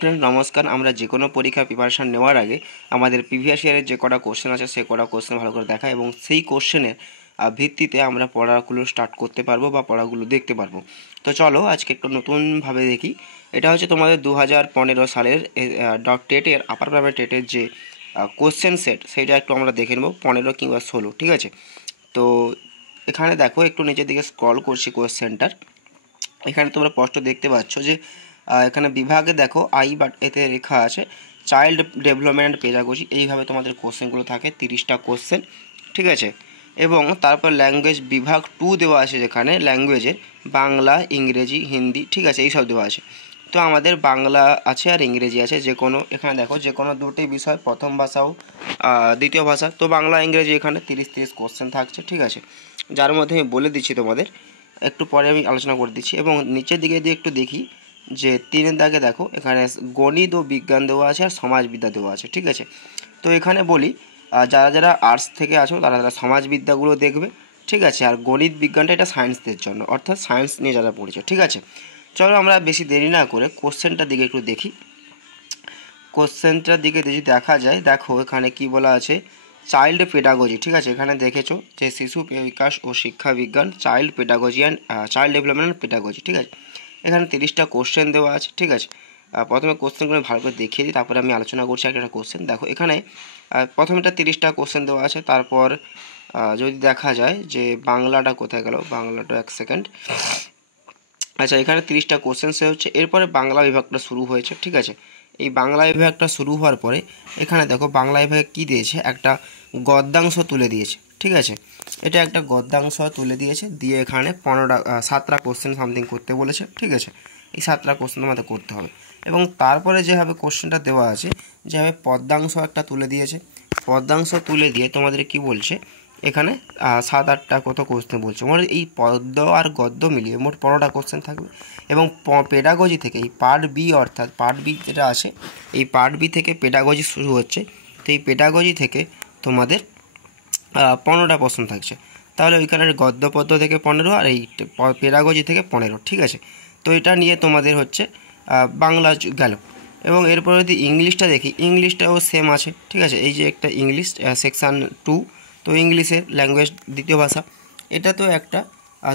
Friend নমস্কার। আমরা যে কোনো পরীক্ষার প্রিপারেশান নেওয়ার আগে আমাদের প্রিভিয়াস ইয়ারের যে কটা কোশ্চেন আছে সে কটা কোশ্চেন ভালো করে দেখা এবং সেই কোশ্চেনের ভিত্তিতে আমরা পড়াগুলো স্টার্ট করতে পারবো বা পড়াগুলো দেখতে পারবো। তো চলো আজকে একটু নতুনভাবে দেখি। এটা হচ্ছে তোমাদের 2015 সালের টেটের আপার প্রাইমারি টেটের যে কোশ্চেন সেট সেইটা একটু আমরা দেখে নেবো, 15 কিংবা 16, ঠিক আছে। তো এখানে দেখো একটু নিচের দিকে স্ক্রল করছি কোশ্চেনটার। এখানে তোমরা স্পষ্ট দেখতে পাচ্ছ যে এখানে বিভাগে দেখো বাট এতে লেখা আছে চাইল্ড ডেভেলপমেন্ট পেডাগজি। এইভাবে তোমাদের কোশ্চেনগুলো থাকে, 30টা কোশ্চেন, ঠিক আছে। এবং তারপর ল্যাঙ্গুয়েজ বিভাগ 2 দেওয়া আছে, যেখানে ল্যাঙ্গুয়েজের বাংলা, ইংরেজি, হিন্দি, ঠিক আছে, এইসব দেওয়া আছে। তো আমাদের বাংলা আছে আর ইংরেজি আছে, যে কোনো এখানে দেখো যে কোনো দুটি বিষয়, প্রথম ভাষা ও দ্বিতীয় ভাষা। তো বাংলা ইংরেজি এখানে 30 কোশ্চেন থাকছে, ঠিক আছে, যার মধ্যে আমি বলে দিচ্ছি তোমাদের, একটু পরে আমি আলোচনা করে দিচ্ছি। এবং নিচের দিকে দিয়ে একটু দেখি যে 3 দাগে দেখো এখানে গণিত ও বিজ্ঞান দেওয়া আছে আর সমাজবিদ্যা দেওয়া আছে, ঠিক আছে। তো এখানে বলি যারা যারা আর্টস থেকে আছো তারা তারা সমাজবিদ্যাগুলো দেখবে, ঠিক আছে। আর গণিত বিজ্ঞানটা এটা সায়েন্সদের জন্য, অর্থাৎ সায়েন্স নিয়ে যারা পড়েছে, ঠিক আছে। চলো আমরা বেশি দেরি না করে কোশ্চেনটার দিকে একটু দেখি। কোশ্চেনটার দিকে যদি দেখা যায়, দেখো এখানে কি বলা আছে, চাইল্ড পেডাগজি, ঠিক আছে। এখানে দেখেছো যে শিশু বিকাশ ও শিক্ষা বিজ্ঞান, child pedagogy and child development pedagogy, ঠিক আছে। এখানে 30টা কোশ্চেন দেওয়া আছে, ঠিক আছে। প্রথমে কোশ্চেনগুলো ভালো করে দেখিয়ে দিই, তারপরে আমি আলোচনা করছি একটা কোশ্চেন। দেখো এখানে প্রথমটা 30টা কোশ্চেন দেওয়া আছে। তারপর যদি দেখা যায় যে বাংলাটা কোথায় গেল, বাংলাটা এক সেকেন্ড। আচ্ছা, এখানে 30টা কোশ্চেন সে হচ্ছে। এরপরে বাংলা বিভাগটা শুরু হয়েছে, ঠিক আছে। এই বাংলা বিভাগটা শুরু হওয়ার পরে এখানে দেখো বাংলা বিভাগে কী দিয়েছে, একটা গদ্যাংশ তুলে দিয়েছে, ঠিক আছে। এটা একটা গদ্যাংশ তুলে দিয়েছে, দিয়ে এখানে 7টা কোশ্চেন সামথিং করতে বলেছে, ঠিক আছে। এই 7টা কোশ্চেন আমাদের করতে হবে। এবং তারপরে যেভাবে কোশ্চেনটা দেওয়া আছে, যেভাবে পদ্যাংশ একটা তুলে দিয়েছে, পদ্যাংশ তুলে দিয়ে তোমাদের কি বলছে, এখানে 7-8টা কত কোশ্চেন বলছে, মানে এই পদ্য আর গদ্য মিলিয়ে মোট 15টা কোশ্চেন থাকবে। এবং পেডাগজি থেকে এই পার্ট বি, অর্থাৎ পার্ট বি যেটা আছে, এই পার্ট বি থেকে পেডাগজি শুরু হচ্ছে। তো এই পেডাগজি থেকে তোমাদের 15টা প্রশ্ন থাকছে। তাহলে ওইখানের গদ্য পদ্য থেকে 15 আর এই পেডাগজি থেকে 15, ঠিক আছে। তো এটা নিয়ে তোমাদের হচ্ছে বাংলা গেল। এবং এরপরে যদি ইংলিশটা দেখি, ইংলিশটাও সেম আছে, ঠিক আছে। এই যে একটা ইংলিশ সেকশান 2, তো ইংলিশের ল্যাঙ্গুয়েজ দ্বিতীয় ভাষা, এটা তো একটা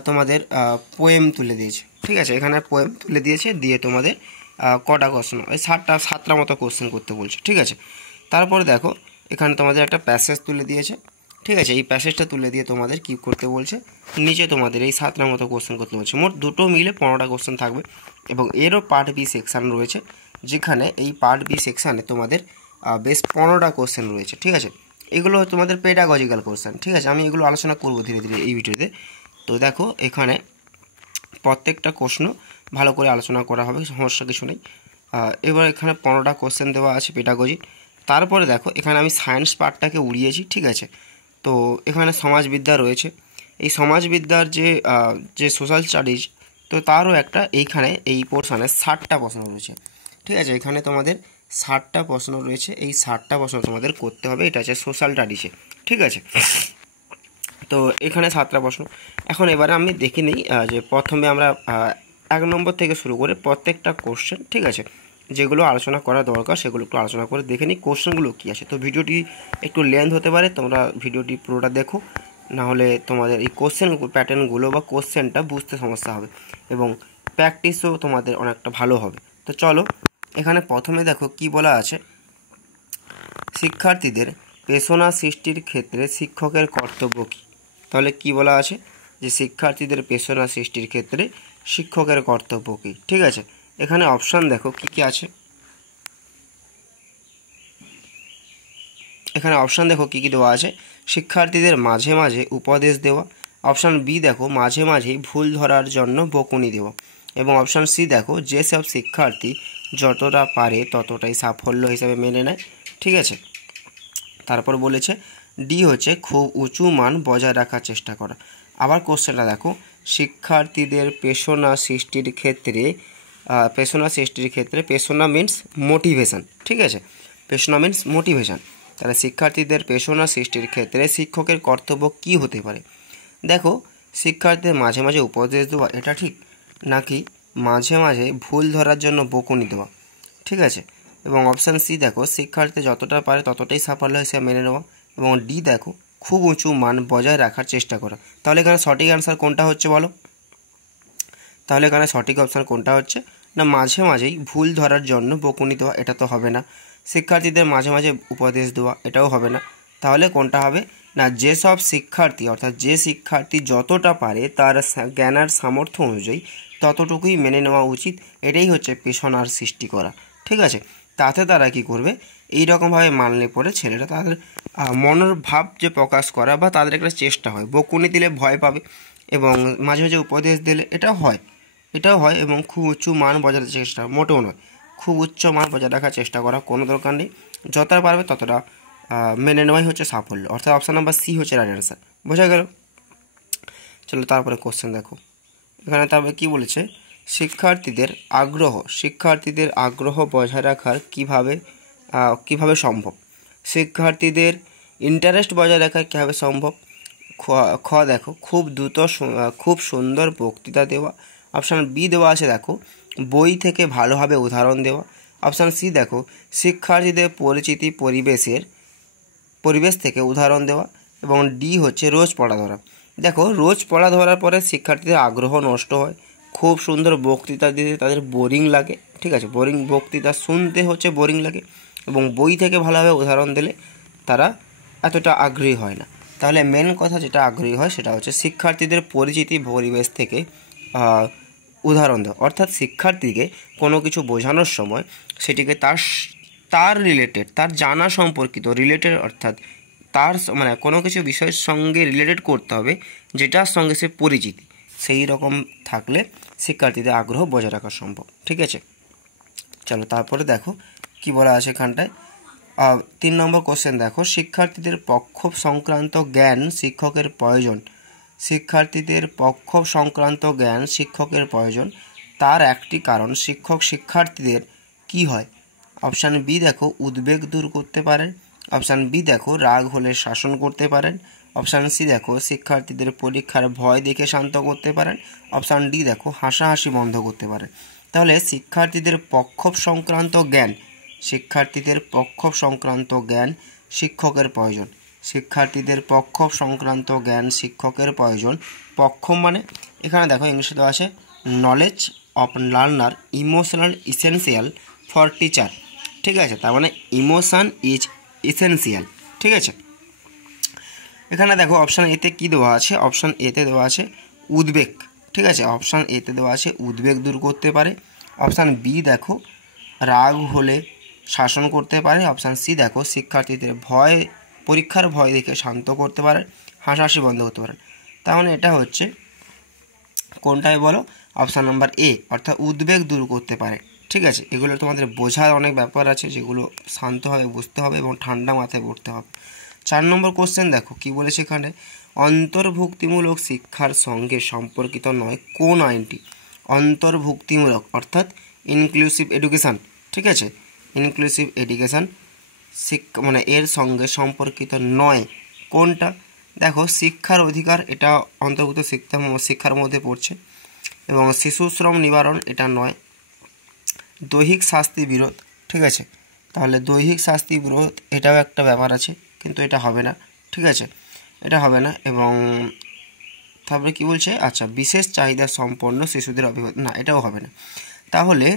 তোমাদের পোয়েম তুলে দিয়েছে, ঠিক আছে। এখানে পোয়েম তুলে দিয়েছে, দিয়ে তোমাদের কটা কোশ্চেন, ওই 7টা মতো কোশ্চেন করতে বলছে, ঠিক আছে। তারপরে দেখো এখানে তোমাদের একটা প্যাসেজ তুলে দিয়েছে, ঠিক আছে। এই প্যাসেজটা তুলে দিয়ে তোমাদের কী করতে বলছে, নিচে তোমাদের এই 7টা মতো কোশ্চেন করতে বলছে। মোট দুটো মিলে 15টা কোশ্চেন থাকবে। এবং এরও পার্ট বি সেকশান রয়েছে, যেখানে এই পার্ট বি সেকশানে তোমাদের বেশ 15টা কোশ্চেন রয়েছে, ঠিক আছে। এগুলো তোমাদের পেডাগজিক্যাল কোশ্চেন, ঠিক আছে। আমি এগুলো আলোচনা করবো ধীরে ধীরে এই ভিডিওতে। তো দেখো এখানে প্রত্যেকটা প্রশ্ন ভালো করে আলোচনা করা হবে, সমস্যা কিছু নেই। এবার এখানে 15টা কোশ্চেন দেওয়া আছে পেডাগজি। তারপরে দেখো এখানে আমি সায়েন্স পার্টটাকে উড়িয়েছি, ঠিক আছে। তো এখানে সমাজবিদ্যা রয়েছে। এই সমাজবিদ্যার যে সোশ্যাল স্টাডিজ, তো তারও একটা এইখানে এই পোর্শনে 60টা প্রশ্ন রয়েছে, ঠিক আছে। এখানে তোমাদের 60টা প্রশ্ন রয়েছে। এই 60টা প্রশ্ন তোমাদের করতে হবে, এটা আছে সোশ্যাল স্টাডিজে, ঠিক আছে। তো এখানে 7টা প্রশ্ন। এখন এবারে আমি দেখে নিই যে প্রথমে আমরা 1 নম্বর থেকে শুরু করে প্রত্যেকটা কোশ্চেন, ঠিক আছে, যেগুলো আলোচনা করা দরকার সেগুলো একটু আলোচনা করে দেখে নিই কোশ্চেনগুলো কী আছে। তো ভিডিওটি একটু লেন্থ হতে পারে, তোমরা ভিডিওটি পুরোটা দেখো, নাহলে তোমাদের এই কোশ্চেন প্যাটার্নগুলো বা কোশ্চেনটা বুঝতে সমস্যা হবে এবং প্র্যাকটিসও তোমাদের অনেকটা ভালো হবে। তো চলো এখানে প্রথমে দেখো কি বলা আছে, শিক্ষার্থীদের পেশনা সৃষ্টির ক্ষেত্রে শিক্ষকের কর্তব্য কী। তাহলে কি বলা আছে যে শিক্ষার্থীদের পেশনা সৃষ্টির ক্ষেত্রে শিক্ষকের কর্তব্য কী, ঠিক আছে। এখানে অপশান দেখো কী কী আছে, এখানে অপশান দেখো কী কী দেওয়া আছে। শিক্ষার্থীদের মাঝে মাঝে উপদেশ দেওয়া, অপশান বি দেখো মাঝে মাঝেই ভুল ধরার জন্য বকুনি দেওয়া, এবং অপশান সি দেখো যেসব শিক্ষার্থী যতটা পারে ততটাই সাফল্য হিসাবে মেনে নেয়, ঠিক আছে। তারপর বলেছে ডি হচ্ছে খুব উঁচু মান বজায় রাখার চেষ্টা করা। আবার কোশ্চেনটা দেখো, শিক্ষার্থীদের পেশনা সৃষ্টির ক্ষেত্রে পেশনা মিন্স মোটিভেশন, ঠিক আছে। পেশনা মিন্স মোটিভেশন। তাহলে শিক্ষার্থীদের পেশনা সৃষ্টির ক্ষেত্রে শিক্ষকের কর্তব্য কী হতে পারে। দেখো শিক্ষার্থীদের মাঝে মাঝে উপদেশ দেওয়া, এটা ঠিক, নাকি মাঝে মাঝে ভুল ধরার জন্য বকুনি দেওয়া। ঠিক আছে। এবং অপশান সি দেখো শিক্ষার্থী যতটা পারে ততটাই সাফল্য হিসেবে মেনে নেওয়া। এবং ডি দেখো খুব উঁচু মান বজায় রাখার চেষ্টা করা। তাহলে এখানে সঠিক অ্যান্সার কোনটা হচ্ছে বলো? তাহলে এখানে সঠিক অপশান কোনটা হচ্ছে না, মাঝে মাঝেই ভুল ধরার জন্য বকুনি দেওয়া, এটা তো হবে না। শিক্ষার্থীদের মাঝে মাঝে উপদেশ দেওয়া, এটাও হবে না। তাহলে কোনটা হবে না, যেসব শিক্ষার্থী অর্থাৎ যে শিক্ষার্থী যতটা পারে তার জ্ঞান আর সামর্থ্য অনুযায়ী ততটুকুই মেনে নেওয়া উচিত, এটাই হচ্ছে পেছনার সৃষ্টি করা। ঠিক আছে, তাতে তারা কি করবে, এই রকমভাবে মানলে পরে ছেলেরা তাদের মনের ভাব যে প্রকাশ করা বা তাদের একটা চেষ্টা হয়, বকুনি দিলে ভয় পাবে এবং মাঝে মাঝে উপদেশ দিলে এটাও হয় এবং খুব উচ্চ মান বজায় রাখার চেষ্টা, মোটেও নয়, খুব উচ্চ মান বজায় রাখার চেষ্টা করা কোনো দরকার নেই। যতটা পারবে ততটা মেনে নেওয়াই হচ্ছে সাফল্য, অর্থাৎ অপশান নাম্বার সি হচ্ছে রাইট অ্যান্সার। বোঝা গেল? চলো তারপরে কোশ্চেন দেখো। এখানে তারপরে কী বলেছে, শিক্ষার্থীদের আগ্রহ বজায় রাখার কীভাবে সম্ভব, শিক্ষার্থীদের ইন্টারেস্ট বজায় রাখা কীভাবে সম্ভব। খ দেখো খুব সুন্দর বক্তৃতা দেওয়া। অপশান বি দেওয়া আছে দেখো বই থেকে ভালোভাবে উদাহরণ দেওয়া। অপশান সি দেখো শিক্ষার্থীদের পরিবেশ থেকে উদাহরণ দেওয়া। এবং ডি হচ্ছে রোজ পড়া ধরা। দেখো রোজ পড়া ধরার পরে শিক্ষার্থীদের আগ্রহ নষ্ট হয়, খুব সুন্দর বক্তৃতা দিতে তাদের বোরিং লাগে। ঠিক আছে, বক্তৃতা শুনতে হচ্ছে বোরিং লাগে, এবং বই থেকে ভালোভাবে উদাহরণ দিলে তারা এতটা আগ্রহী হয় না। তাহলে মেন কথা যেটা আগ্রহী হয় সেটা হচ্ছে শিক্ষার্থীদের পরিবেশ থেকে উদাহরণ দেওয়া, অর্থাৎ শিক্ষার্থীকে কোনো কিছু বোঝানোর সময় সেটিকে তার রিলেটেড, তার জানা সম্পর্কিত রিলেটেড, অর্থাৎ তার মানে কোনো কিছু বিষয়ের সঙ্গে রিলেটেড করতে হবে যেটার সঙ্গে সে পরিচিতি, সেই রকম থাকলে শিক্ষার্থীদের আগ্রহ বজায় রাখা সম্ভব। ঠিক আছে, চলো তারপরে দেখো কি বলা আছে এখানটায়। 3 নম্বর কোশ্চেন দেখো, শিক্ষার্থীদের পক্ষ সংক্রান্ত জ্ঞান শিক্ষকের প্রয়োজন, তার একটি কারণ শিক্ষার্থীদের কি হয়। অপশান বি দেখো উদ্বেগ দূর করতে পারেন। অপশান বি দেখো রাগ হলে শাসন করতে পারেন। অপশান সি দেখো শিক্ষার্থীদের পরীক্ষার ভয় দেখে শান্ত করতে পারেন। অপশান ডি দেখো হাসাহাসি বন্ধ করতে পারেন। তাহলে শিক্ষার্থীদের পক্ষ সংক্রান্ত জ্ঞান শিক্ষকের প্রয়োজন। পক্ষ মানে এখানে দেখো ইংলিশে দেওয়া আছে knowledge of learner emotional essential for teacher. ঠিক আছে, তার মানে ইমোশন ইজ ইসেনশিয়াল। ঠিক আছে, এখানে দেখো অপশান এতে কী দেওয়া আছে, অপশান এতে দেওয়া আছে উদ্বেগ। ঠিক আছে, অপশান এতে দেওয়া আছে উদ্বেগ দূর করতে পারে। অপশান বি দেখো রাগ হলে শাসন করতে পারে। অপশান সি দেখো শিক্ষার্থীদের পরীক্ষার ভয় দেখে শান্ত করতে পারে, হাসাহাসি বন্ধ করতে পারে। তাহলে এটা হচ্ছে কোনটাই বলো, অপশান নাম্বার এ, অর্থাৎ উদ্বেগ দূর করতে পারে। ঠিক আছে, এগুলো তোমাদের বোঝার অনেক ব্যাপার আছে, যেগুলো শান্তভাবে বুঝতে হবে এবং ঠান্ডা মাথায় পড়তে হবে। 4 নম্বর কোশ্চেন দেখো কি বলেছে এখানে, অন্তর্ভুক্তিমূলক শিক্ষার সঙ্গে সম্পর্কিত নয় কোন আইনটি। অন্তর্ভুক্তিমূলক অর্থাৎ ইনক্লুসিভ এডুকেশান। ঠিক আছে, ইনক্লুসিভ এডুকেশান মানে এর সঙ্গে সম্পর্কিত নয় কোনটা। দেখো শিক্ষার অধিকার, এটা অন্তর্ভুক্ত শিক্ষার মধ্যে পড়ছে। এবং শিশু শ্রম নিবারণ এটা নয়। দৈহিক শাস্তি বিরোধ। ঠিক আছে, তাহলে দৈহিক শাস্তি বিরোধ এটাও একটা ব্যাপার আছে, কিন্তু এটা হবে না। ঠিক আছে, এটা হবে না। এবং তারপরে কী বলছে, আচ্ছা বিশেষ চাহিদা সম্পন্ন শিশুদের অভিভাবক, না এটাও হবে না। তাহলে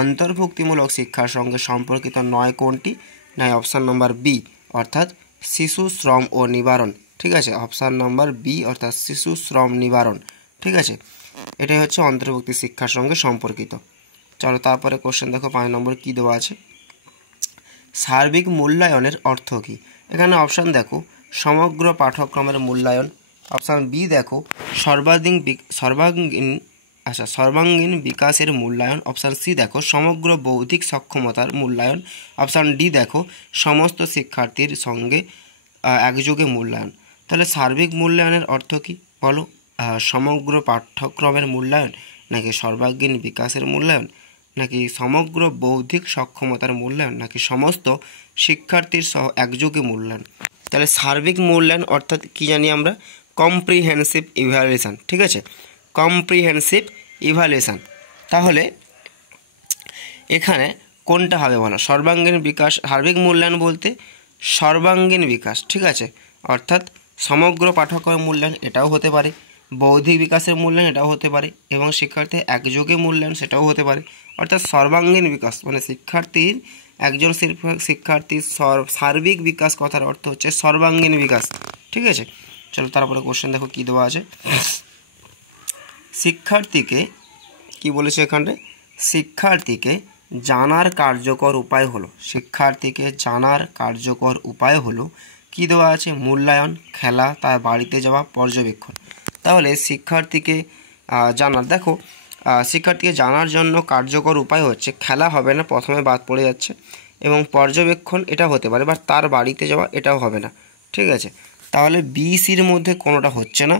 অন্তর্ভুক্তিমূলক শিক্ষার সঙ্গে সম্পর্কিত নয় কোনটি, নয় অপশান নম্বর বি, অর্থাৎ শিশু শ্রম ও নিবারণ। ঠিক আছে, অপশান নম্বর বি অর্থাৎ শিশু শ্রম নিবারণ। ঠিক আছে, এটাই হচ্ছে অন্তর্ভুক্তি শিক্ষার সঙ্গে সম্পর্কিত। চলো তারপরে কোশ্চেন দেখো 5 নম্বর কী দেওয়া আছে, সার্বিক মূল্যায়নের অর্থ কী। এখানে অপশান দেখো সমগ্র পাঠ্যক্রমের মূল্যায়ন। অপশান বি দেখো সর্বাঙ্গীন বিকাশের মূল্যায়ন। অপশান সি দেখো সমগ্র বৌদ্ধিক সক্ষমতার মূল্যায়ন। অপশান ডি দেখো সমস্ত শিক্ষার্থীর সঙ্গে একযোগে মূল্যায়ন। তাহলে সার্বিক মূল্যায়নের অর্থ কী বলো, সমগ্র পাঠ্যক্রমের মূল্যায়ন, নাকি সর্বাঙ্গীন বিকাশের মূল্যায়ন, নাকি সমগ্র বৌদ্ধিক সক্ষমতার মূল্যায়ন, নাকি সমস্ত শিক্ষার্থীর সহ একযোগে মূল্যায়ন। তাহলে সার্বিক মূল্যায়ন অর্থাৎ কী জানি আমরা, কম্প্রিহেনসিভ ইভ্যালুয়েশন। ঠিক আছে, কম্প্রিহেনসিভ ইভ্যালুয়েশন। তাহলে এখানে কোনটা হবে বলো? সর্বাঙ্গীন বিকাশ, সার্বিক মূল্যায়ন বলতে সর্বাঙ্গীন বিকাশ, ঠিক আছে, অর্থাৎ সমগ্র পাঠ্যক্রমের মূল্যায়ন এটাও হতে পারে, বৌদ্ধিক বিকাশের মূল্যায়ন এটাও হতে পারে, এবং শিক্ষার্থীর একযোগে মূল্যায়ন সেটাও হতে পারে। অর্থাৎ সর্বাঙ্গীন বিকাশ মানে শিক্ষার্থীর একজন শিক্ষার্থীর সার্বিক বিকাশ, কথার অর্থ হচ্ছে সর্বাঙ্গীন বিকাশ, ঠিক আছে। চলো তারপরে কোশ্চেন দেখো কী দেওয়া আছে। শিক্ষার্থীকে কি বলেছে এখানে? শিক্ষার্থীকে জানার কার্যকর উপায় হলো, শিক্ষার্থীকে জানার কার্যকর উপায় হলো কি দেওয়া আছে? মূল্যায়ন, খেলা, তার বাড়িতে যাওয়া, পর্যবেক্ষণ। তাহলে শিক্ষার্থীকে জানার, দেখো শিক্ষার্থীকে জানার জন্য কার্যকর উপায় হচ্ছে খেলা হবে না, প্রথমে বাদ পড়ে যাচ্ছে, এবং পর্যবেক্ষণ এটা হতে পারে, বা তার বাড়িতে যাওয়া এটাও হবে না, ঠিক আছে। তাহলে বিসির মধ্যে কোনোটা হচ্ছে না,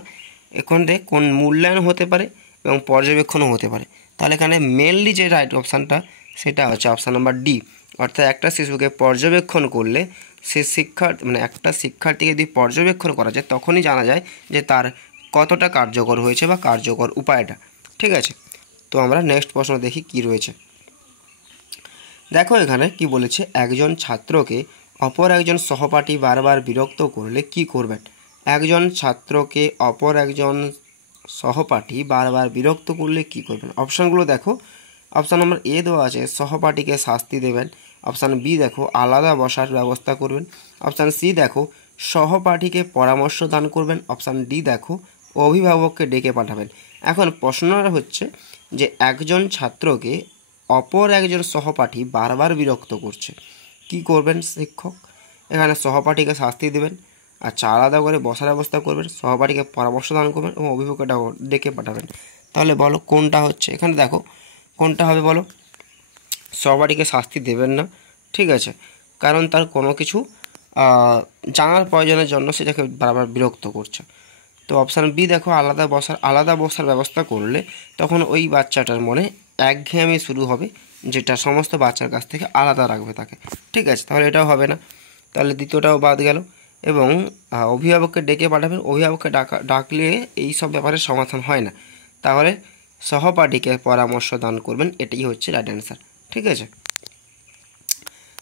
এখানে কোন মূল্যায়ন হতে পারে এবং পর্যবেক্ষণও হতে পারে। তাহলে এখানে মেনলি যে রাইট অপশানটা সেটা হচ্ছে অপশান নাম্বার ডি, অর্থাৎ একটা শিশুকে পর্যবেক্ষণ করলে সে মানে একটা শিক্ষার্থীকে যদি পর্যবেক্ষণ করা যায় তখনই জানা যায় যে তার কতটা কার্যকর হয়েছে বা কার্যকর উপায়টা, ঠিক আছে। তো আমরা নেক্সট প্রশ্ন দেখি কি রয়েছে। দেখো এখানে কি বলেছে, একজন ছাত্রকে অপর একজন সহপাঠী বারবার বিরক্ত করলে কি করবেন? একজন ছাত্রকে অপর একজন সহপাঠী বারবার বিরক্ত করলে কি করবেন? অপশানগুলো দেখো। অপশান নম্বর এ দেওয়া আছে সহপাঠীকে শাস্তি দেবেন। অপশান বি দেখো আলাদা বসার ব্যবস্থা করবেন। অপশান সি দেখো সহপাঠীকে পরামর্শ দান করবেন। অপশান ডি দেখো অভিভাবককে ডেকে পাঠাবেন। এখন প্রশ্নটা হচ্ছে যে একজন ছাত্রকে অপর একজন সহপাঠী বারবার বিরক্ত করছে, কি করবেন শিক্ষক? এখানে সহপাঠীকে শাস্তি দেবেন, আচ্ছা আলাদা করে বসার ব্যবস্থা করবেন, সহপাঠীকে পরামর্শ দান করবেন এবং অভিভাবককে ডেকে পাঠাবেন। তাহলে বলো কোনটা হচ্ছে? এখানে দেখো কোনটা হবে বলো? সহপাঠীকে শাস্তি দেবেন না, ঠিক আছে, কারণ তার কোনো কিছু জানার প্রয়োজনের জন্য সেটাকে বারবার বিরক্ত করছে। তো অপশান বি দেখো আলাদা বসার ব্যবস্থা করলে তখন ওই বাচ্চাটার মনে একঘেয়েমি শুরু হবে, যেটা সমস্ত বাচ্চার কাছ থেকে আলাদা রাখবে তাকে, ঠিক আছে, তাহলে এটাও হবে না। তাহলে দ্বিতীয়টাও বাদ গেল। এবং অভিভাবককে ডেকে পাঠাবেন, অভিভাবককে ডাকলে এই সব ব্যাপারে সমাধান হয় না, তাহলে সহপাঠীকে পরামর্শ দান করবেন, এটাই হচ্ছে রাইট অ্যান্সার, ঠিক আছে।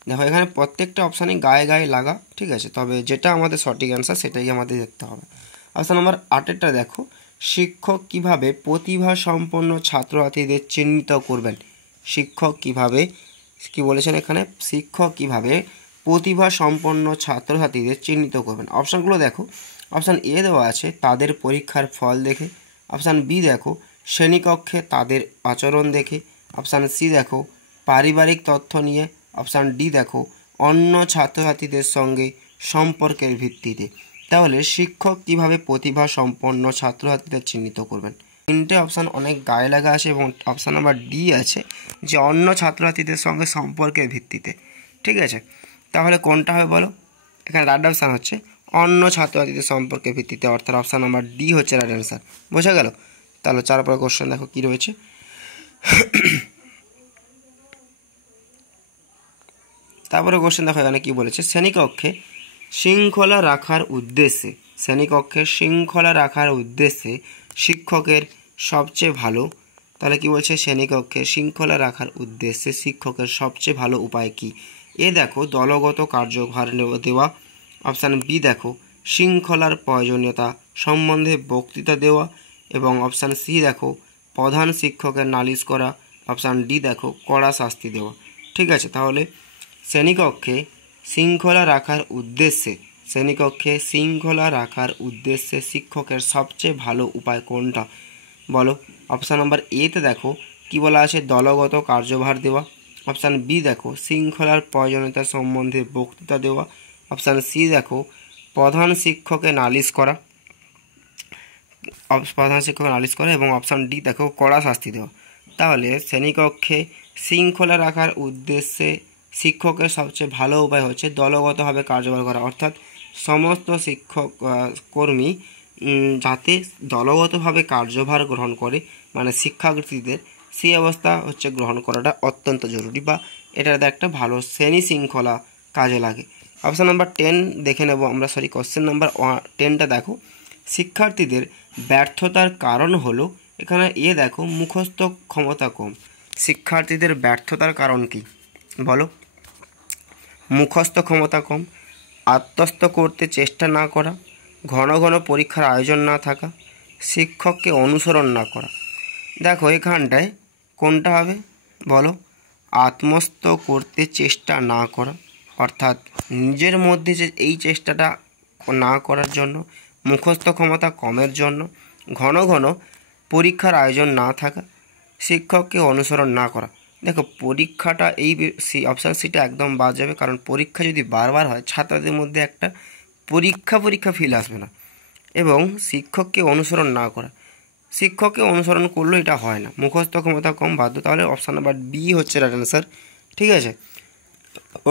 দেখো এখানে প্রত্যেকটা অপশানই গায়ে গায়ে লাগা, ঠিক আছে, তবে যেটা আমাদের সঠিক অ্যান্সার সেটাই আমাদের দেখতে হবে। অপশান নাম্বার 8 দেখো, শিক্ষক কিভাবে প্রতিভা সম্পন্ন ছাত্রছাত্রীদের চিহ্নিত করবেন? শিক্ষক কিভাবে, কি বলেছেন এখানে, শিক্ষক কিভাবে প্রতিভা সম্পন্ন ছাত্রছাত্রীদের চিহ্নিত করবেন? অপশানগুলো দেখো। অপশান এ দেওয়া আছে তাদের পরীক্ষার ফল দেখে। অপশান বি দেখো শ্রেণীকক্ষে তাদের আচরণ দেখে। অপশান সি দেখো পারিবারিক তথ্য নিয়ে। অপশান ডি দেখো অন্য ছাত্রছাত্রীদের সঙ্গে সম্পর্কের ভিত্তিতে। তাহলে শিক্ষক কিভাবে প্রতিভা সম্পন্ন ছাত্রছাত্রীদের চিহ্নিত করবেন? তিনটে অপশান অনেক গায়ে লাগা আছে এবং অপশান নাম্বার ডি আছে যে অন্য ছাত্রছাত্রীদের সঙ্গে সম্পর্কের ভিত্তিতে, ঠিক আছে। তাহলে কোনটা হবে বলো? এখানে রাইট অপশান হচ্ছে অন্য ছাত্রছাত্রীদের সম্পর্কের ভিত্তিতে, অর্থাৎ অপশান নাম্বার ডি হচ্ছে রাইট অ্যান্সার। বোঝা গেল? তাহলে তারপরে কোশ্চেন দেখো কী রয়েছে। তারপরে কোশ্চেন দেখো এখানে কী বলেছে, শ্রেণীকক্ষে শৃঙ্খলা রাখার উদ্দেশ্যে, শ্রেণীকক্ষে শৃঙ্খলা রাখার উদ্দেশ্যে শিক্ষকের সবচেয়ে ভালো, তাহলে কি বলছে, শ্রেণীকক্ষে শৃঙ্খলা রাখার উদ্দেশ্যে শিক্ষকের সবচেয়ে ভালো উপায় কি? এ দেখো দলগত কার্যভার দেওয়া। অপশান বি দেখো শৃঙ্খলার প্রয়োজনীয়তা সম্বন্ধে বক্তৃতা দেওয়া। এবং অপশান সি দেখো প্রধান শিক্ষকের নালিশ করা। অপশান ডি দেখো কড়া শাস্তি দেওয়া, ঠিক আছে। তাহলে শ্রেণীকক্ষে শৃঙ্খলা রাখার উদ্দেশ্যে, শ্রেণীকক্ষে শৃঙ্খলা রাখার উদ্দেশ্যে শিক্ষকের সবচেয়ে ভালো উপায় কোনটা বলো? অপশান নাম্বার এতে দেখো কি বলা আছে, দলগত কার্যভার দেওয়া। অপশান বি দেখো শৃঙ্খলার প্রয়োজনীয়তা সম্বন্ধে বক্তৃতা দেওয়া। অপশান সি দেখো প্রধান শিক্ষকের নালিশ করা, এবং অপশান ডি দেখো কড়া শাস্তি দেওয়া। তাহলে শ্রেণীকক্ষে শৃঙ্খলা রাখার উদ্দেশ্যে শিক্ষকের সবচেয়ে ভালো উপায় হচ্ছে দলগতভাবে কার্যভার করা, অর্থাৎ সমস্ত শিক্ষক কর্মী যাতে দলগতভাবে কার্যভার গ্রহণ করে, মানে শিক্ষার্থীদের সেই অবস্থা হচ্ছে গ্রহণ করাটা অত্যন্ত জরুরি, বা এটাতে একটা ভালো শ্রেণী শৃঙ্খলা কাজে লাগে। অপশান নাম্বার 10 দেখে নেব আমরা, কোশ্চেন নাম্বার 10টা দেখো, শিক্ষার্থীদের ব্যর্থতার কারণ হলো, এখানে এ দেখো মুখস্থ ক্ষমতা কম। শিক্ষার্থীদের ব্যর্থতার কারণ কি? বলো। মুখস্থ ক্ষমতা কম, আত্মস্থ করতে চেষ্টা না করা, ঘন ঘন পরীক্ষার আয়োজন না থাকা, শিক্ষককে অনুসরণ না করা। দেখো এখানটায় কোনটা হবে বলো? আত্মস্থ করতে চেষ্টা না করা, অর্থাৎ নিজের মধ্যে যে এই চেষ্টাটা না করার জন্য, মুখস্থ ক্ষমতা কমের জন্য, ঘন ঘন পরীক্ষার আয়োজন না থাকা, শিক্ষককে অনুসরণ না করা। দেখো পরীক্ষাটা এই অপশান সিটা একদম বাদ যাবে, কারণ পরীক্ষা যদি বারবার হয় ছাত্রদের মধ্যে একটা পরীক্ষা ফিল আসবে না। এবং শিক্ষককে অনুসরণ না করা, শিক্ষককে অনুসরণ করলেও এটা হয় না, মুখস্থ ক্ষমতা কম বাধ্য। তাহলে অপশান নাম্বার বি হচ্ছে রাইট অ্যান্সার। ঠিক আছে,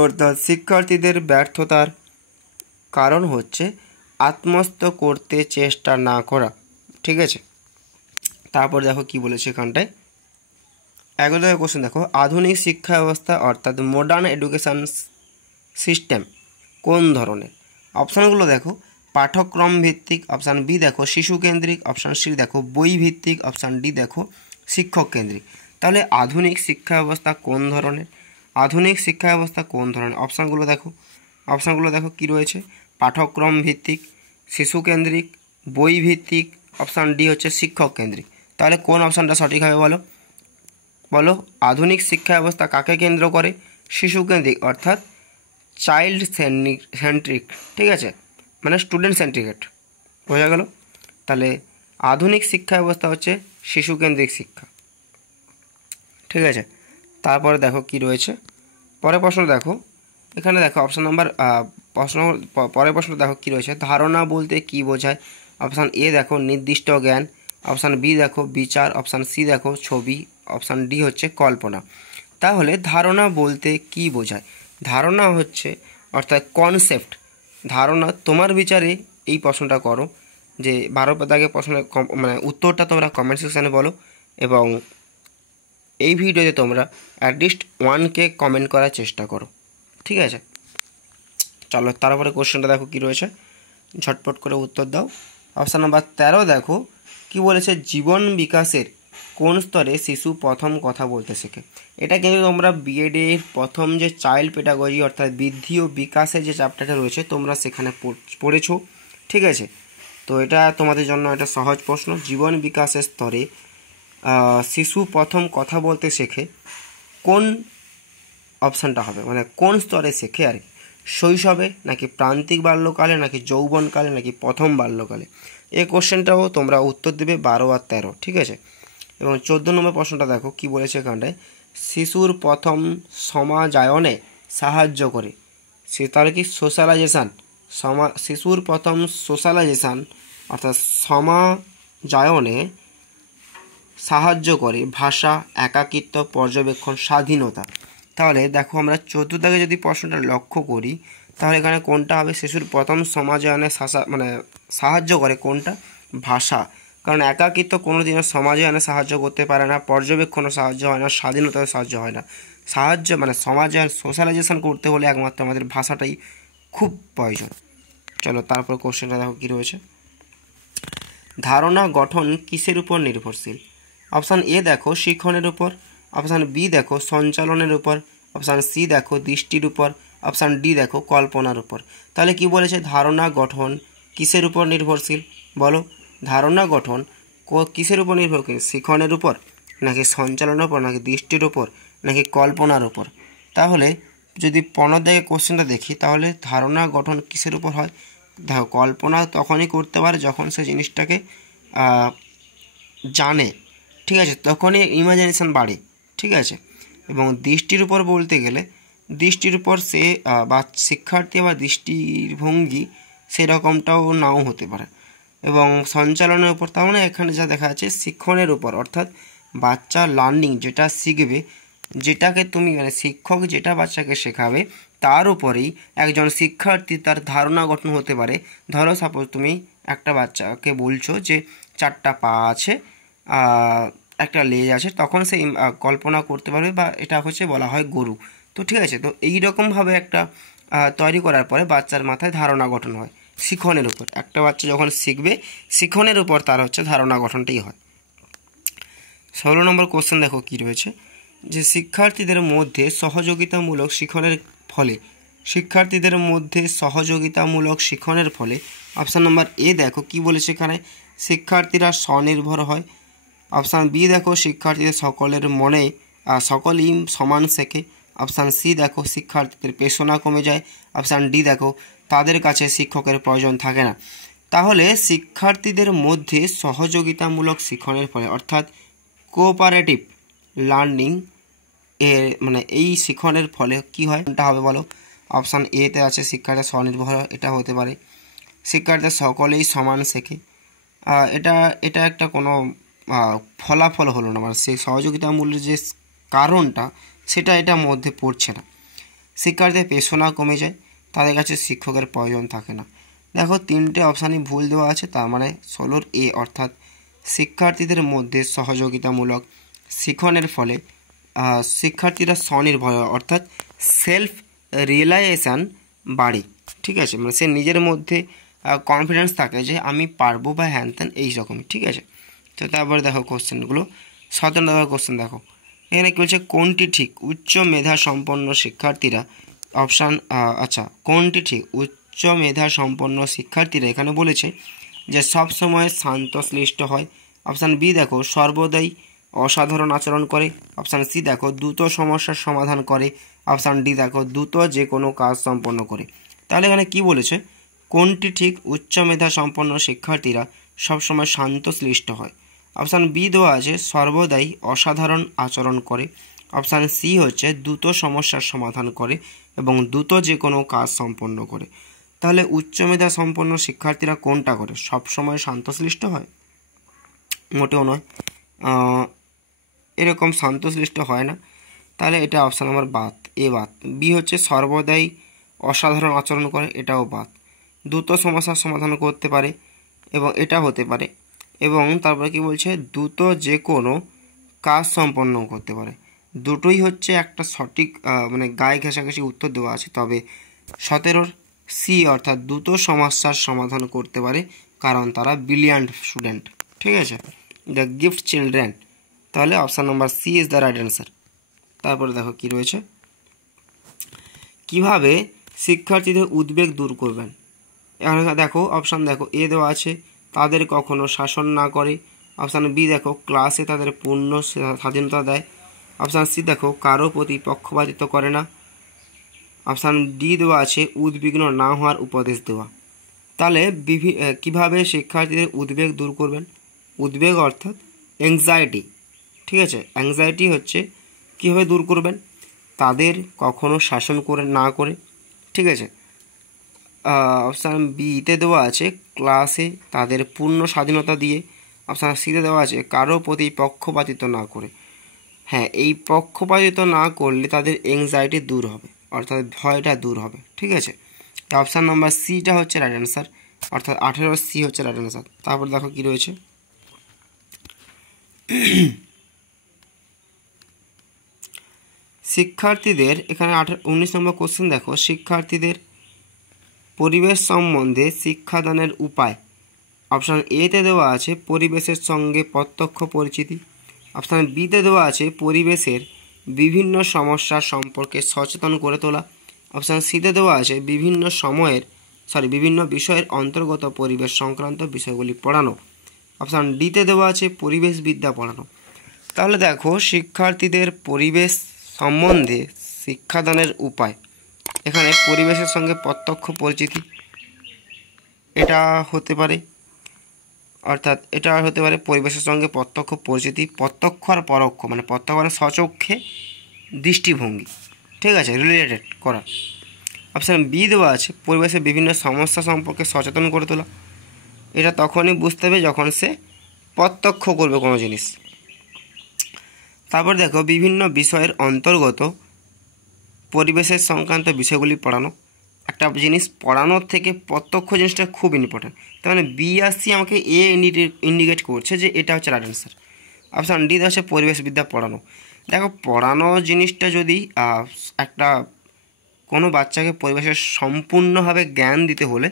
অর্থাৎ শিক্ষার্থীদের ব্যর্থতার কারণ হচ্ছে আত্মস্থ করতে চেষ্টা না করা। ঠিক আছে, তারপর দেখো কি বলেছে এখানটায়। 11 কোশ্চেন দেখো, আধুনিক শিক্ষা ব্যবস্থা অর্থাৎ মডার্ন এডুকেশান সিস্টেম কোন ধরনের? অপশানগুলো দেখো, পাঠ্যক্রম ভিত্তিক, অপশান বি দেখো শিশু কেন্দ্রিক, অপশান সি দেখো বই ভিত্তিক, অপশান ডি দেখো শিক্ষক কেন্দ্রিক। তাহলে আধুনিক শিক্ষা ব্যবস্থা কোন ধরনের? আধুনিক শিক্ষা ব্যবস্থা কোন ধরনের? অপশানগুলো দেখো কি রয়েছে, পাঠ্যক্রম ভিত্তিক, শিশু কেন্দ্রিক, বই ভিত্তিক, অপশান ডি হচ্ছে শিক্ষক কেন্দ্রিক। তাহলে কোন অপশানটা সঠিক হবে বলো? বলো, আধুনিক শিক্ষা ব্যবস্থা কাকে কেন্দ্র করে? শিশু কেন্দ্রিক, অর্থাৎ চাইল্ড সেন্ট্রিক। ঠিক আছে, মানে স্টুডেন্ট সেন্ট্রিকেট, বোঝা গেল? তাহলে আধুনিক শিক্ষা ব্যবস্থা হচ্ছে শিশু কেন্দ্রিক শিক্ষা। ঠিক আছে, তারপরে দেখো কি রয়েছে পরের প্রশ্ন। দেখো এখানে দেখো অপশান নাম্বার পরের প্রশ্ন দেখো কি রয়েছে, ধারণা বলতে কি বোঝায়? অপশান এ দেখো নির্দিষ্ট জ্ঞান, অপশান বি দেখো বিচার, অপশান সি দেখো ছবি, অপশান ডি হচ্ছে কল্পনা। তাহলে ধারণা বলতে কি বোঝায়? ধারণা হচ্ছে অর্থাৎ কনসেপ্ট। ধারণা তোমার বিচারে এই প্রশ্নটা করো, যে 12 দাগের প্রশ্নের মানে উত্তরটা তোমরা কমেন্ট সেকশানে বলো, এবং এই ভিডিওতে তোমরা অ্যাটলিস্ট 1K কমেন্ট করার চেষ্টা করো। ঠিক আছে, চলো তারপরে কোশ্চেনটা দেখো কি রয়েছে, ঝটপট করে উত্তর দাও। অপশান নাম্বার 13 দেখো কি বলেছে, জীবন বিকাশের কোন স্তরে শিশু প্রথম কথা বলতে শেখে? এটা কিন্তু তোমরা বিএডের প্রথম যে চাইল্ড পেডাগজি অর্থাৎ বৃদ্ধি ও বিকাশের যে চ্যাপ্টারটা রয়েছে তোমরা সেখানে পড়েছো। ঠিক আছে, তো এটা তোমাদের জন্য একটা সহজ প্রশ্ন। জীবন বিকাশের স্তরে শিশু প্রথম কথা বলতে শেখে, কোন অপশানটা হবে, মানে কোন স্তরে শেখে আর কি? শৈশবে, নাকি প্রান্তিক বাল্যকালে, নাকি যৌবনকালে, নাকি প্রথম বাল্যকালে? এই কোশ্চেনটাও তোমরা উত্তর দেবে 12 আর 13। ঠিক আছে, এবং 14 নম্বর প্রশ্নটা দেখো কি বলেছে এখানটায়, শিশুর প্রথম সমাজায়নে সাহায্য করে। তাহলে কি সোশ্যালাইজেশান, শিশুর প্রথম সোশ্যালাইজেশান অর্থাৎ সমাজায়নে সাহায্য করে ভাষা, একাকিত্ব, পর্যবেক্ষণ, স্বাধীনতা। তাহলে দেখো আমরা 14 দাগে যদি প্রশ্নটা লক্ষ্য করি তাহলে এখানে কোনটা হবে? শিশুর প্রথম সমাজায়নে মানে সাহায্য করে কোনটা? ভাষা, কারণ একাকিত্ব কোনোদিনও সমাজায়নে সাহায্য করতে পারে না, পর্যবেক্ষণও সাহায্য হয় না, স্বাধীনতাও সাহায্য হয় না। সাহায্য মানে সমাজায়ন সোশ্যালাইজেশন করতে হলে একমাত্র আমাদের ভাষাটাই খুব প্রয়োজন। চলো তারপর কোশ্চেনটা দেখো কী রয়েছে, ধারণা গঠন কিসের উপর নির্ভরশীল? অপশান এ দেখো শিক্ষণের উপর, অপশান বি দেখো সঞ্চালনের উপর, অপশান সি দেখো দৃষ্টির উপর, অপশান ডি দেখো কল্পনার উপর। তাহলে কি বলেছে, ধারণা গঠন কিসের উপর নির্ভরশীল? বলো, ধারণা গঠন কিসের উপর নির্ভরশীল? শিক্ষণের উপর, নাকি সঞ্চালনের উপর, নাকি দৃষ্টির উপর, নাকি কল্পনার উপর? তাহলে যদি 15 দাগে কোশ্চেনটা দেখি তাহলে ধারণা গঠন কিসের উপর হয়? দেখো কল্পনা তখনই করতে পারে যখন সে জিনিসটাকে জানে। ঠিক আছে, তখনই ইমাজিনেশান বাড়ে। ঠিক আছে, এবং দৃষ্টির উপর বলতে গেলে দৃষ্টির উপর সে বা শিক্ষার্থী বা দৃষ্টিভঙ্গি সেরকমটাও নাও হতে পারে, এবং সঞ্চালনের উপর, তার মানে এখানে যা দেখা যাচ্ছে শিক্ষণের উপর, অর্থাৎ বাচ্চা লার্নিং যেটা শিখবে, যেটাকে তুমি মানে শিক্ষক যেটা বাচ্চাকে শেখাবে তার উপরেই একজন শিক্ষার্থী তার ধারণা গঠন হতে পারে। ধরো সাপোজ তুমি একটা বাচ্চাকে বলছো যে 4টা পা আছে, একটা লেজ আছে, তখন সে কল্পনা করতে পারবে, বা এটা হচ্ছে বলা হয় গরু। তো ঠিক আছে, তো এইরকমভাবে একটা তৈরি করার পরে বাচ্চার মাথায় ধারণা গঠন হয় শিক্ষণের উপর। একটা বাচ্চা যখন শিখবে শিক্ষণের উপর তার হচ্ছে ধারণা গঠনটাই হয়। 16 নম্বর কোশ্চেন দেখো কি রয়েছে, যে শিক্ষার্থীদের মধ্যে সহযোগিতামূলক শিক্ষণের ফলে অপশান নাম্বার এ দেখো কি বলেছে এখানে, শিক্ষার্থীরা স্বনির্ভর হয়। অপশান বি দেখো, শিক্ষার্থীদের সকলেই সমান শেখে। অপশান সি দেখো, শিক্ষার্থীদের পেশনা কমে যায়। অপশান ডি দেখো, তাদের কাছে শিক্ষকের প্রয়োজন থাকে না। তাহলে শিক্ষার্থীদের মধ্যে সহযোগিতামূলক শিক্ষণের ফলে অর্থাৎ কোঅপারেটিভ লার্নিং এই শিক্ষণের ফলে কি হয়, কোনটা হবে বলো? অপশান এতে আছে শিক্ষার্থীরা স্বনির্ভর হয়, এটা হতে পারে। শিক্ষার্থীরা সকলেই সমান শেখে, এটা একটা কোনো ফলাফল হলো না, মানে সেই সহযোগিতামূলক যে কারণটা সেটা এটার মধ্যে পড়ছে না। শিক্ষার্থীদের পেশনা কমে যায়, তাদের কাছে শিক্ষকের প্রয়োজন থাকে না। দেখো 3টে অপশানই ভুল দেওয়া আছে, তার মানে 16 এ অর্থাৎ শিক্ষার্থীদের মধ্যে সহযোগিতামূলক শিক্ষণের ফলে শিক্ষার্থীরা স্বনির্ভর অর্থাৎ সেলফ রিয়েলাইজেশান বাড়ে। ঠিক আছে, মানে সে নিজের মধ্যে কনফিডেন্স থাকে যে আমি পারবো বা হ্যান ত্যান এই রকমই। ঠিক আছে, তো তারপরে দেখো কোশ্চেনগুলো, 17 নম্বর কোশ্চেন দেখো, এখানে কী বলছে, কোনটি ঠিক উচ্চ মেধা সম্পন্ন শিক্ষার্থীরা কোনটি ঠিক উচ্চ মেধা সম্পন্ন শিক্ষার্থীরা এখানে বলেছে যে সবসময় শান্তশিষ্ট হয়। অপশান বি দেখো, সর্বদাই অসাধারণ আচরণ করে। অপশান সি দেখো, দ্রুত সমস্যার সমাধান করে। অপশান ডি দেখো, দ্রুত যে কোনো কাজ সম্পন্ন করে। তাহলে এখানে কি বলেছে, কোনটি ঠিক উচ্চ মেধা সম্পন্ন শিক্ষার্থীরা সবসময় শান্তশিষ্ট হয়। অপশান বি দেওয়া আছে সর্বদাই অসাধারণ আচরণ করে। অপশান সি হচ্ছে দ্রুত সমস্যার সমাধান করে এবং দ্রুত যে কোনো কাজ সম্পন্ন করে। তাহলে উচ্চ মেধা সম্পন্ন শিক্ষার্থীরা কোনটা করে, সবসময় শান্তশিষ্ট হয়? মোটেও নয়, এরকম শান্তশিষ্ট হয় না। তাহলে এটা অপশান নাম্বার বাদ। বি হচ্ছে সর্বদাই অসাধারণ আচরণ করে, এটাও বাদ। দ্রুত সমস্যার সমাধান করতে পারে এবং এটা হতে পারে, এবং তারপরে কি বলছে, দ্রুত যে কোনো কাজ সম্পন্ন করতে পারে। দুটোই হচ্ছে একটা সঠিক গায়ে ঘেঁষাঘেঁষি উত্তর দেওয়া আছে, তবে 17 সি অর্থাৎ দ্রুত সমস্যার সমাধান করতে পারে, কারণ তারা ব্রিলিয়ান্ট স্টুডেন্ট। ঠিক আছে, দ্য গিফট চিলড্রেন। তাহলে option number C is the right answer. তারপরে দেখো কি রয়েছে, কিভাবে শিক্ষার্থীদের উদ্বেগ দূর করবেন। এখানে দেখো অপশান দেখো, এ দেওয়া আছে তাদের কখনো শাসন না করে। অপশান বি দেখো, ক্লাসে তাদের পূর্ণ স্বাধীনতা দেয়। অপশান সি দেখো, কারো প্রতি পক্ষপাতিত্ব করে না। অপশান ডি দেওয়া আছে উদ্বিগ্ন না হওয়ার উপদেশ দেওয়া। তাহলে কিভাবে শিক্ষার্থীদের উদ্বেগ দূর করবেন, উদ্বেগ অর্থাৎ অ্যাংজাইটি। ঠিক আছে, অ্যাংজাইটি হচ্ছে কীভাবে দূর করবেন, তাদের কখনো শাসন না করে। ঠিক আছে, অপশান বিতে দেওয়া আছে ক্লাসে তাদের পূর্ণ স্বাধীনতা দিয়ে। অপশান সিতে দেওয়া আছে কারো প্রতি পক্ষপাতিত্ব না করে। হ্যাঁ, এই পক্ষপাতিত্ব না করলে তাদের অ্যাংজাইটি দূর হবে, অর্থাৎ ভয়টা দূর হবে। ঠিক আছে, অপশান নাম্বার সিটা হচ্ছে রাইট অ্যান্সার, অর্থাৎ 18 সি হচ্ছে রাইট অ্যান্সার। তারপর দেখো কি রয়েছে, শিক্ষার্থীদের এখানে 19 নম্বর কোশ্চেন দেখো, শিক্ষার্থীদের পরিবেশ সম্বন্ধে শিক্ষাদানের উপায়। অপশান এতে দেওয়া আছে পরিবেশের সঙ্গে প্রত্যক্ষ পরিচিতি। অপশান বিতে দেওয়া আছে পরিবেশের বিভিন্ন সমস্যার সম্পর্কে সচেতন করে তোলা। অপশান সিতে দেওয়া আছে বিভিন্ন বিষয়ের অন্তর্গত পরিবেশ সংক্রান্ত বিষয়গুলি পড়ানো। অপশান ডিতে দেওয়া আছে পরিবেশবিদ্যা পড়ানো। তাহলে দেখো, শিক্ষার্থীদের পরিবেশ সম্বন্ধে শিক্ষাদানের উপায়, এখানে পরিবেশের সঙ্গে প্রত্যক্ষ পরিচিতি এটা হতে পারে, অর্থাৎ এটা হতে পারে পরিবেশের সঙ্গে প্রত্যক্ষ পরিচিতি, প্রত্যক্ষ আর পরোক্ষ, মানে প্রত্যক্ষ মানে স্বচক্ষে দৃষ্টিভঙ্গি। ঠিক আছে, রিলেটেড করা। অপশান বি দেওয়া আছে পরিবেশের বিভিন্ন সমস্যা সম্পর্কে সচেতন করে তোলা। এটা তখনই বুঝতে হবে যখন সে প্রত্যক্ষ করবে কোনো জিনিস। তারপর দেখো, বিভিন্ন বিষয়ের অন্তর্গত পরিবেশের সংক্রান্ত বিষয়গুলি পড়ানো। একটা জিনিস পড়ানোর থেকে প্রত্যক্ষ জিনিসটা খুব ইম্পর্ট্যান্ট। তার মানে বি আর সি আমাকে এ ইন্ডিকেট করছে যে এটা হচ্ছে রাইট অ্যান্সার। অপশান ডি হচ্ছে পরিবেশবিদ্যা পড়ানো। দেখো, পড়ানো জিনিসটা যদি কোনো বাচ্চাকে পরিবেশের সম্পূর্ণভাবে জ্ঞান দিতে হলে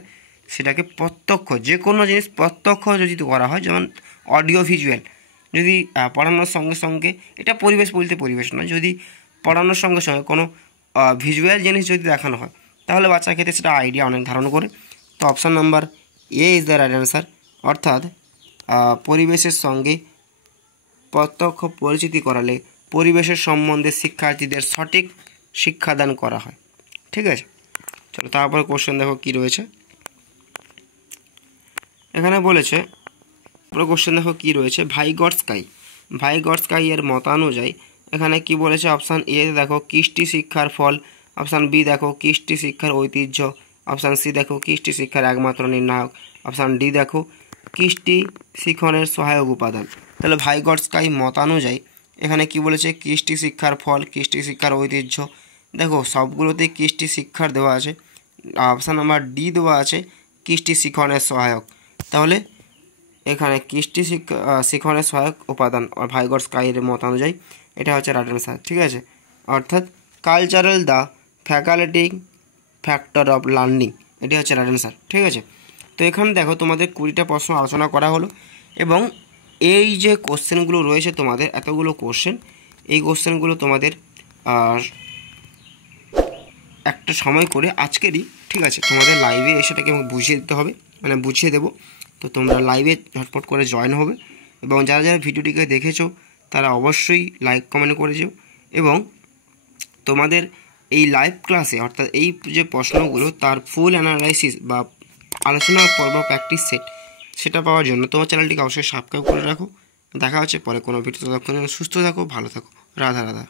সেটাকে প্রত্যক্ষ, যে কোনো জিনিস প্রত্যক্ষ যদি করা হয়, যেমন অডিও ভিজুয়াল, যদি পড়ানোর সঙ্গে সঙ্গে, এটা পরিবেশ বলতে পরিবেশ নয়, যদি পড়ানোর সঙ্গে সঙ্গে কোনো ভিজুয়াল জিনিস যদি দেখানো হয় তাহলে বাচ্চার ক্ষেত্রে সেটা আইডিয়া অনেক ধারণ করে। তো option number A is the right answer, অর্থাৎ পরিবেশের সঙ্গে প্রত্যক্ষ পরিচিতি করালে পরিবেশের সম্বন্ধে শিক্ষার্থীদের সঠিক শিক্ষাদান করা হয়। ঠিক আছে, চলো তারপরে কোশ্চেন দেখো কী রয়েছে। এখানে বলেছে, পুরো কোশ্চেন দেখো কী রয়েছে, ভাই গড স্কাই এর মতানুযায়ী এখানে কি বলেছে। অপশান এ দেখো কৃষ্টি শিক্ষার ফল, অপশান বি দেখো কৃষ্টি শিক্ষার ঐতিহ্য, অপশান সি দেখো কৃষ্টি শিক্ষার একমাত্র নির্ণায়ক, অপশান ডি দেখো কৃষ্টি শিক্ষণের সহায়ক উপাদান। তাহলে ভাই গড স্কাই মতানুযায়ী এখানে কি বলেছে, কৃষ্টি শিক্ষার ফল, কৃষ্টি শিক্ষার ঐতিহ্য। দেখো সবগুলোতেই কৃষ্টি শিক্ষার দেওয়া আছে। অপশান নাম্বার ডি দেওয়া আছে কৃষ্টি শিক্ষণের সহায়ক। তাহলে এখানে কৃষ্টি শিক্ষণের সহায়ক উপাদান ভাই গড স্কাইয়ের মতানুযায়ী এটা হচ্ছে রাইট অ্যান্সার। ঠিক আছে, অর্থাৎ cultural the faculty factor of learning, এটি হচ্ছে রাইট অ্যান্সার। ঠিক আছে, তো এখানে দেখো তোমাদের 20টা প্রশ্ন আলোচনা করা হলো, এবং এই যে কোশ্চেনগুলো রয়েছে তোমাদের এতগুলো কোশ্চেন, এই কোশ্চেনগুলো তোমাদের একটা সময় করে আজকেরই, ঠিক আছে, তোমাদের লাইভে এসেটাকে বুঝিয়ে দিতে হবে, মানে বুঝিয়ে দেবো। তো তোমরা লাইভে ঝটপট করে জয়েন হবে, এবং যারা যারা ভিডিওটিকে দেখেছো তারা অবশ্যই লাইক কমেন্ট করে যেও, এবং তোমাদের এই লাইভ ক্লাসে অর্থাৎ এই যে প্রশ্নগুলো তার ফুল অ্যানালাইসিস বা আলোচনা পর্ব প্র্যাকটিস সেট সেটা পাওয়ার জন্য তোমার চ্যানেলটিকে অবশ্যই সাবস্ক্রাইব করে রাখো। দেখা হচ্ছে পরে কোনো ভিডিও, ততক্ষণ সুস্থ থাকো, ভালো থাকো, রাধা রাধা।